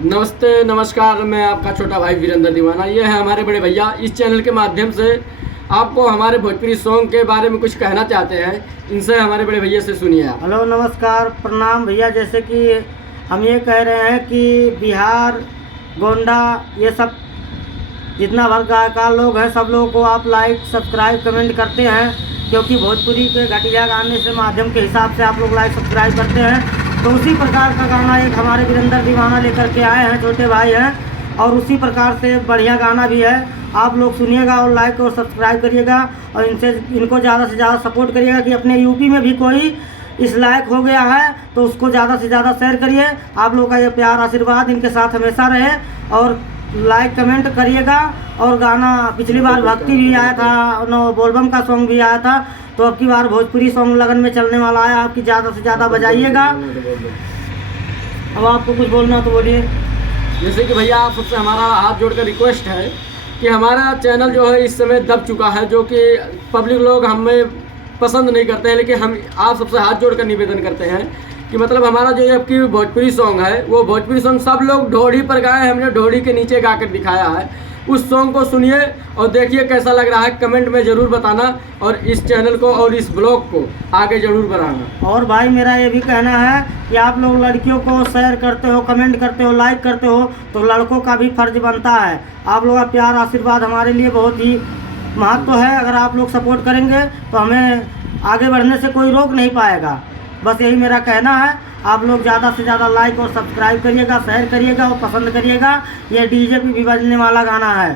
नमस्ते नमस्कार, मैं आपका छोटा भाई वीरेंद्र दीवाना। ये है हमारे बड़े भैया। इस चैनल के माध्यम से आपको हमारे भोजपुरी सॉन्ग के बारे में कुछ कहना चाहते हैं। इनसे हमारे बड़े भैया से सुनिए आप। हेलो नमस्कार प्रणाम भैया। जैसे कि हम ये कह रहे हैं कि बिहार गोंडा ये सब जितना भर गायकार लोग हैं सब लोगों को आप लाइक सब्सक्राइब कमेंट करते हैं, क्योंकि भोजपुरी के घटिया गाने से माध्यम के हिसाब से आप लोग लाइक सब्सक्राइब करते हैं। तो उसी प्रकार का गाना एक हमारे वीरेंद्र दीवाना लेकर के आए हैं, छोटे भाई हैं, और उसी प्रकार से बढ़िया गाना भी है। आप लोग सुनिएगा और लाइक और सब्सक्राइब करिएगा और इनको ज़्यादा से ज़्यादा सपोर्ट करिएगा कि अपने यूपी में भी कोई इस लायक हो गया है तो उसको ज़्यादा से ज़्यादा शेयर करिए। आप लोगों का ये प्यार आशीर्वाद इनके साथ हमेशा रहे और लाइक कमेंट करिएगा। और गाना पिछली बार भक्ति भी आया था, बोलबम का सॉन्ग भी आया था, तो अब की बार भोजपुरी सॉन्ग लगन में चलने वाला है। आपकी ज़्यादा से ज़्यादा बजाइएगा। अब आपको कुछ बोलना हो तो बोलिए। जैसे कि भैया आप सबसे हमारा हाथ जोड़कर रिक्वेस्ट है कि हमारा चैनल जो है इस समय दब चुका है, जो कि पब्लिक लोग हमें पसंद नहीं करते हैं, लेकिन हम आप सबसे हाथ जोड़कर निवेदन करते हैं कि मतलब हमारा जो अब की भोजपुरी सॉन्ग है वो भोजपुरी सॉन्ग सब लोग ढोड़ी पर गाए, हमने ढोड़ी के नीचे गा कर दिखाया है। उस सॉन्ग को सुनिए और देखिए कैसा लग रहा है, कमेंट में ज़रूर बताना और इस चैनल को और इस ब्लॉग को आगे ज़रूर बढ़ाना। और भाई मेरा ये भी कहना है कि आप लोग लड़कियों को शेयर करते हो, कमेंट करते हो, लाइक करते हो, तो लड़कों का भी फर्ज बनता है। आप लोगों का प्यार आशीर्वाद हमारे लिए बहुत ही महत्व है। अगर आप लोग सपोर्ट करेंगे तो हमें आगे बढ़ने से कोई रोक नहीं पाएगा। बस यही मेरा कहना है। आप लोग ज़्यादा से ज़्यादा लाइक और सब्सक्राइब करिएगा, शेयर करिएगा और पसंद करिएगा। ये डीजे पे भी बजने वाला गाना है।